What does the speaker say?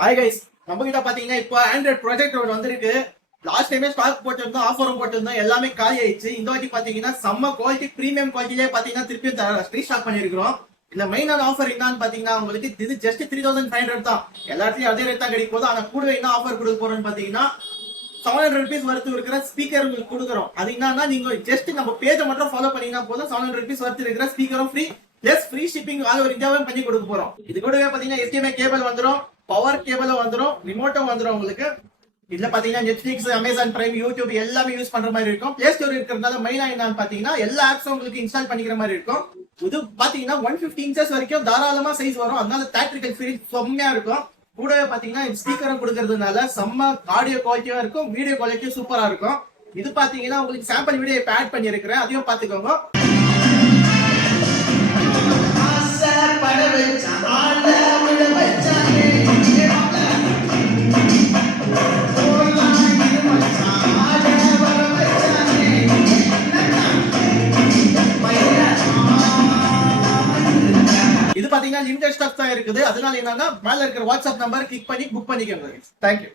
Hi guys, நம்ம கிட்ட பாத்தீங்கன்னா இப்போ ஆண்ட்ராய்ட் ப்ராஜெக்ட் ஒன்று வந்திருக்கு. லாஸ்ட் டைமே ஸ்டாக் போட்டிருந்தோம், ஆஃபரும் போட்டிருந்தோம், எல்லாமே காலி ஆயிடுச்சு. இந்த வாட்டி பாத்தீங்கன்னா செம்ம குவாலிட்டி, பிரீமியம் குவாலிட்டிலே பாத்தீங்கன்னா திருப்பியும் ரீஸ்டாக் பண்ணிருக்கிறோம். இந்த மெயினான ஆஃபர் என்னன்னு பாத்தீங்கன்னா உங்களுக்கு இது ஜஸ்ட் 3500 தான். எல்லாத்தையும் அதே ரேட் தான் கிடைக்கும் போது. ஆனா கூடவே என்ன ஆஃபர் கொடுக்க போறோம்னு பாத்தீங்கன்னா 700 rupees வர்த்து இருக்கிற ஸ்பீக்கர் உங்களுக்கு கொடுக்குறோம். அது என்னன்னா நீங்க ஜஸ்ட் நம்ம பேஜை மட்டும் ஃபாலோ பண்ணீங்கன்னா போதும் 700 rupees வர்த்து இருக்கிற ஸ்பீக்கரும் free, plus free shipping all over இந்தியாவே பண்ணி கொடுக்க போறோம். இது கூடவே பாத்தீங்கன்னா HDMI கேபிள் வந்துடும், பவர் கேபிளும் வந்துடும், ரிமோட்டும் வந்துடும் உங்களுக்கு. இதுல பாத்தீங்கன்னா நெட்ஃபிளிக்ஸ், அமேசான் பிரைம், யூடியூப் எல்லாமே யூஸ் பண்ற மாதிரி இருக்கும். பிளே ஸ்டோர் இருக்கிறதுனால மெயினா என்னன்னு பாத்தீங்கன்னா எல்லா ஆப்ஸும் உங்களுக்கு இன்ஸ்டால் பண்ணிக்கிற மாதிரி இருக்கும். இது பாத்தீங்கன்னா 150 inches வரைக்கும் தாராளமா சைஸ் வரும். அதனால தியேட்ரிக்கல் ஃபீல் செம்மையா இருக்கும். கூடவே பாத்தீங்கன்னா ஸ்பீக்கரும் கொடுக்கறதுனால செம்ம ஆடியோ குவாலிட்டியா இருக்கும், வீடியோ குவாலிட்டியும் சூப்பரா இருக்கும். இது பாத்தீங்கன்னா உங்களுக்கு சாம்பிள் வீடியோ இப்ப ஆட் பண்ணிருக்கிறேன், அதையும் பாத்துக்கோங்க. இது பாத்தீங்கன்னா லிமிடெட் ஸ்டாக் தான் இருக்குது. அதனால என்னன்னா மேல இருக்கிற வாட்ஸ்அப் நம்பர் கிளிக் பண்ணி புக் பண்ணிக்கோங்க. தேங்க்யூ.